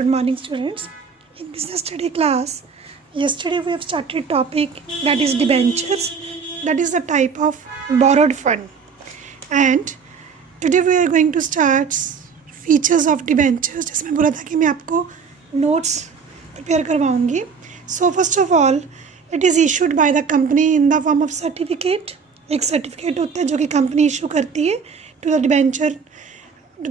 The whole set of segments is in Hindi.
Good morning, students. In business study class, yesterday we have started topic that is debentures. That is the type of borrowed fund. And today we are going to start features of debentures. जिसमें बोला था कि मैं आपको notes prepare करवाऊँगी. So first of all, it is issued by the company in the form of certificate. एक सर्टिफिकेट होता है जो कि कंपनी इशू करती है to the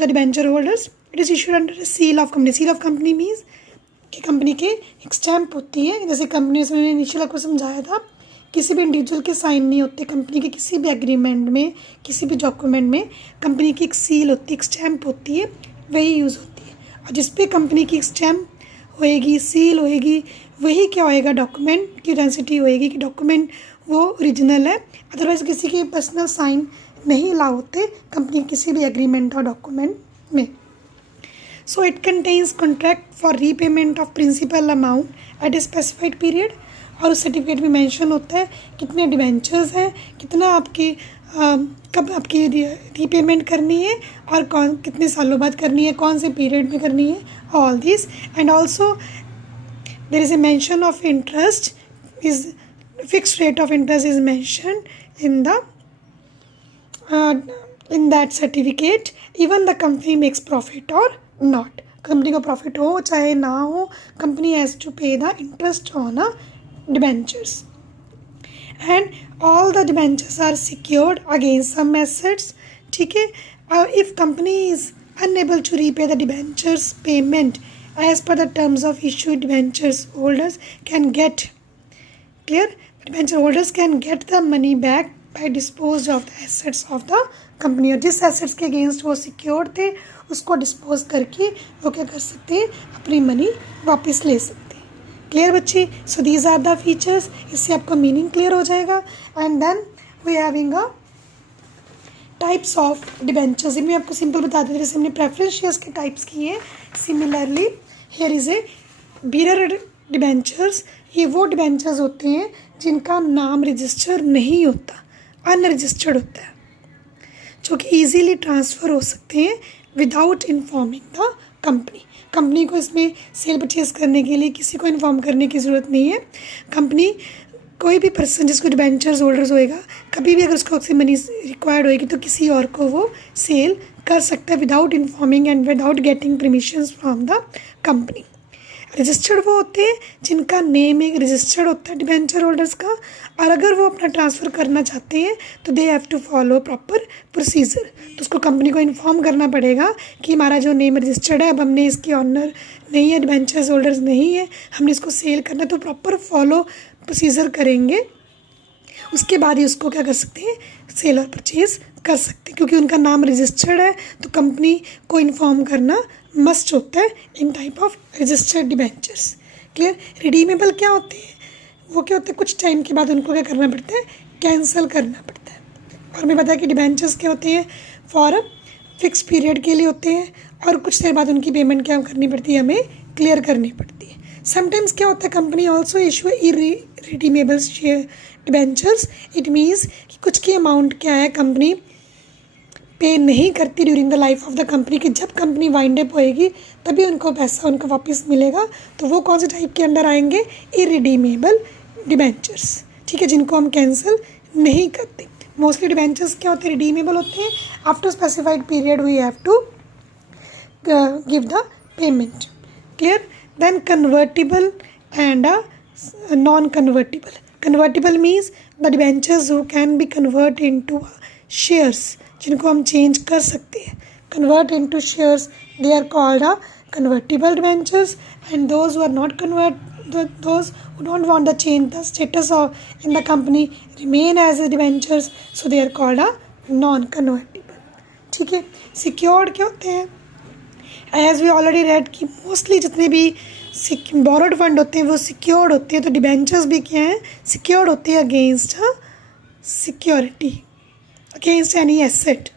debenture holders. It is issued under a seal of company. Seal of company means कि कंपनी के एक स्टैम्प होती है. जैसे कंपनी में मैंने इनिशियल आपको समझाया था, किसी भी इंडिविजुअल के साइन नहीं होते. कंपनी के किसी भी एग्रीमेंट में, किसी भी डॉक्यूमेंट में कंपनी की एक सील होती है, एक स्टैम्प होती है, वही यूज़ होती है. और जिस पे कंपनी की स्टैम्प होएगी, सील होएगी, वही क्या होएगा, डॉक्यूमेंट की डेंसिटी होएगी कि डॉक्यूमेंट वो ओरिजिनल है. अदरवाइज़ किसी के पर्सनल साइन नहीं अलाउ होते कंपनी के किसी भी एग्रीमेंट और डॉक्यूमेंट में. So it contains contract for repayment of principal amount at a specified period. और उस सर्टिफिकेट में मेंशन होता है कितने डिबेंचर्स हैं, कितना आपके कब आपकी रीपेमेंट करनी है और कौन कितने सालों बाद करनी है, कौन से पीरियड में करनी है, all this. And also there is a mention of interest, is fixed rate of interest is mention in that certificate. Even the company makes profit or not. Company को प्रॉफिट हो चाहे ना हो, company has to pay the interest on a debentures. And all the debentures are secured against some assets. ठीक है. If company is unable to repay the debentures payment as per the terms of issue, debentures holders can get clear debenture holders can get the money back by dispose of the assets of the company. और जिस एसेट्स के अगेंस्ट वो सिक्योर्ड थे उसको डिस्पोज करके वो क्या कर सकते हैं, अपनी मनी वापस ले सकते हैं. क्लियर बच्चे? So these are the features. इससे आपको मीनिंग क्लियर हो जाएगा. And then we having a types of debentures. इनमें आपको सिंपल बता देते, जैसे हमने प्रेफरेंस शेयर्स के टाइप्स किए हैं, similarly here is a bearer debentures. ये वो डिबेंचर्स होते हैं जिनका नाम रजिस्टर नहीं होता, अनरजिस्टर्ड होता है, जो कि ईजीली ट्रांसफ़र हो सकते हैं without informing the company. Company को इसमें सेल परचेज़ करने के लिए किसी को इन्फॉर्म करने की ज़रूरत नहीं है. कंपनी कोई भी पर्सन जिसको डिबेंचर्स होल्डर्स होएगा, कभी भी अगर उसको मनी रिक्वायर्ड होएगी तो किसी और को वो सेल कर सकता है without informing and without getting permissions from the company. Registered वो होते हैं जिनका नेम एक रजिस्टर्ड होता है डिबेंचर होल्डर्स का, और अगर वो अपना ट्रांसफ़र करना चाहते हैं तो they have to follow proper procedure. तो उसको कंपनी को इन्फॉर्म करना पड़ेगा कि हमारा जो नेम रजिस्टर्ड है, अब हमने इसके ऑनर नहीं है, डिबेंचर्स होल्डर्स नहीं है, हमने इसको सेल करना है, तो प्रॉपर फॉलो प्रोसीजर करेंगे. उसके बाद ही उसको क्या कर सकते हैं, सेल और परचेज़ कर सकते हैं. क्योंकि उनका नाम रजिस्टर्ड है तो कंपनी को इन्फॉर्म करना मस्ट होता है in type of registered debentures. Clear? Redeemable क्या होते हैं, वो क्या होते हैं, कुछ टाइम के बाद उनको क्या करना पड़ता है, कैंसिल करना पड़ता है. और हमें पता है कि डिबेंचर्स क्या होते हैं, फॉर अ फिक्स पीरियड के लिए होते हैं, और कुछ देर बाद उनकी पेमेंट क्या करनी पड़ती है, हमें क्लियर करनी पड़ती है. समटाइम्स क्या होता है, company also issue irredeemable share debentures. It means कि कुछ की अमाउंट क्या है कंपनी पे नहीं करती during the life of the company, कि जब कंपनी वाइंड अप होएगी तभी उनको पैसा उनको वापस मिलेगा. तो वो कौन से टाइप के अंडर आएंगे, इरिडीमेबल डिबेंचर्स. ठीक है, जिनको हम कैंसिल नहीं करते. मोस्टली डिबेंचर्स क्या होते हैं, रिडीमेबल होते हैं. After specified period we have to give the payment. Clear? Then convertible and non convertible. Convertible means the debentures who can be convert into shares, जिनको हम चेंज कर सकते हैं. Convert into shares, they are called a convertible debentures. And those who are not those who don't want to change the status of in the company remain as a debentures, so they are called a non-convertible. ठीक है. सिक्योर्ड क्या होते हैं, एज वी ऑलरेडी रेड कि मोस्टली जितने भी बोरोड फंड होते हैं वो सिक्योर्ड होते हैं. तो डिबेंचर्स भी क्या हैं, सिक्योर्ड होते हैं against security, against any asset.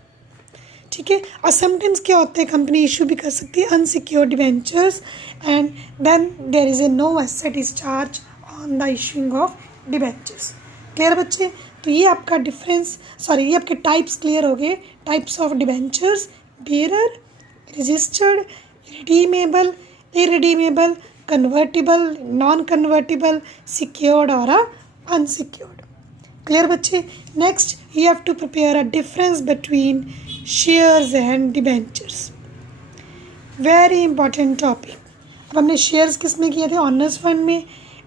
ठीक है. और समटाइम्स क्या होता है, कंपनी इशू भी कर सकती है unsecured debentures, and then there is a no asset is charge on the issuing of debentures. Clear बच्चे? तो ये आपका ये आपके टाइप्स क्लियर हो गए. Types of debentures, bearer, registered, redeemable irredeemable, convertible, non-convertible, secured or unsecured. Clear बच्चे? Next you have to prepare a difference between shares and debentures. Very important topic. अब हमने शेयर्स किस में किए थे? ऑनर्स फंड में.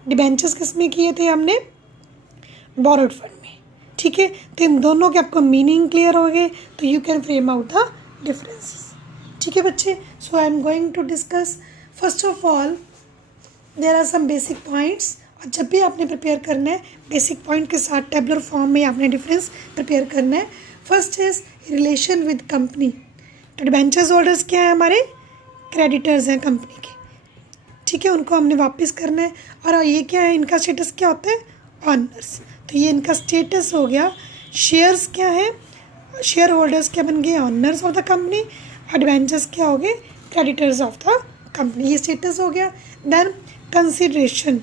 डिबेंचर्स किस में किए थे? हमने बोरोड फंड में. ठीक है, तो इन दोनों के आपको मीनिंग क्लियर हो गए तो you can frame out the differences. ठीक है बच्चे, so I am going to discuss first of all there are some basic points. और जब भी आपने प्रिपेयर करना है बेसिक पॉइंट के साथ टेबलर फॉर्म में आपने डिफरेंस प्रिपेयर करना है. First is relation with company. तो डिबेंचर्स होल्डर्स क्या है? हमारे क्रेडिटर्स हैं कंपनी के. ठीक है, उनको हमने वापस करना है. और ये क्या है? इनका स्टेटस क्या होता है? ऑनर्स. तो ये इनका स्टेटस हो गया. शेयर्स क्या है? शेयर होल्डर्स क्या बन गए? Owners of the company. और डिबेंचर्स क्या हो गए? Creditors of the company. ये स्टेटस हो गया. Then consideration.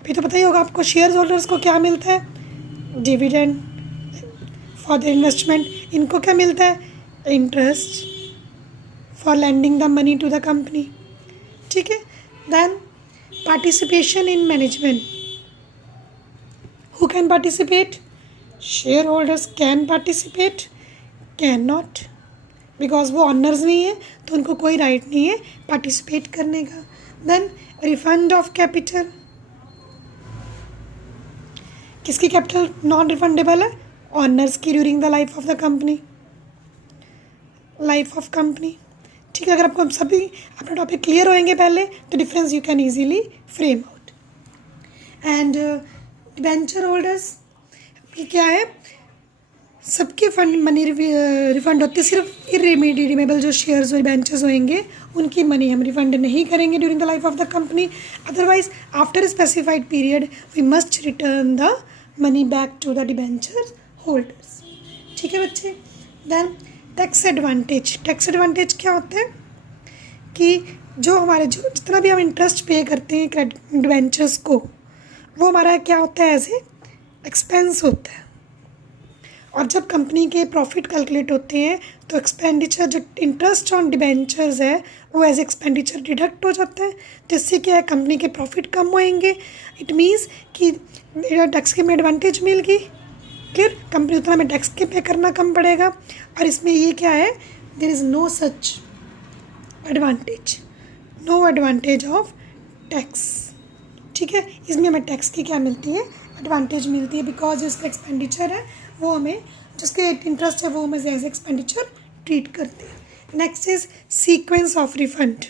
अभी तो पता ही होगा आपको शेयर होल्डर्स को क्या मिलता है? Dividend for the investment. इनको क्या मिलता है? Interest for lending the money to the company. ठीक है. Then participation in management. Who can participate? Share holders can participate, can not, because वो ऑनर्स नहीं है तो उनको कोई राइट नहीं है पार्टिसिपेट करने का. Then refund of capital. किसकी कैपिटल नॉन रिफंडेबल है? ऑनर्स की during the life of the company. Life of company. ठीक है, अगर आपको सभी अपना टॉपिक क्लियर होएंगे पहले तो difference you can easily frame out. And debenture holders ये क्या है? सबके फंड मनी रिफंड होते हैं, सिर्फ इरेडीमेबल जो शेयर्स और डिबेंचर्स होंगे उनकी मनी हम रिफंड नहीं करेंगे during the life of the company. Otherwise after specified period we must return the money back to the debenture holders. ठीक है बच्चे. Then tax advantage. Tax advantage क्या होता है? कि जो हमारे जो जितना भी हम इंटरेस्ट पे करते हैं डिबेंचर्स को, वो हमारा क्या होता है? एज ए एक्सपेंस होता है. और जब कंपनी के प्रॉफिट कैलकुलेट होते हैं तो एक्सपेंडिचर जो इंटरेस्ट ऑन डिबेंचर्स है वो एज एक्सपेंडिचर डिडक्ट हो जाता है. तो इससे क्या है? कंपनी के प्रॉफिट कम होएंगे. इट मीन्स कि टैक्स की में एडवांटेज मिल गई. क्लियर? कंपनी उतना में टैक्स के पे करना कम पड़ेगा. और इसमें ये क्या है? There is no such advantage, no advantage of tax. ठीक है, इसमें हमें टैक्स की क्या मिलती है? एडवांटेज मिलती है, बिकॉज जिसका एक्सपेंडिचर है वो हमें, जिसके इंटरेस्ट है वो हमें एज एक्सपेंडिचर ट्रीट करते हैं. Next is sequence of refund.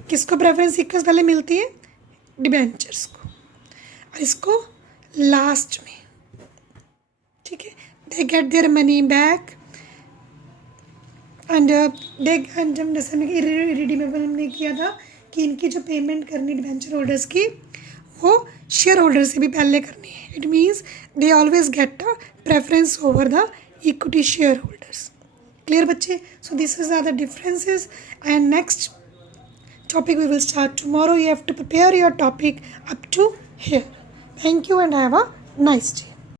किसको प्रेफरेंस सीक्वेंस पहले मिलती है? डिबेंचर्स को, और इसको लास्ट में. ठीक है, they get their money back and जब जैसे हमने इरिडीमेबल हमने किया था कि इनकी जो पेमेंट करनी डिबेंचर होल्डर्स की वो शेयर होल्डर से भी पहले करनी है. It means they always get a preference over the equity share holders. Clear बच्चे? So this is are the differences and next topic we will start tomorrow. You have to prepare your topic up to here. Thank you and have a nice day.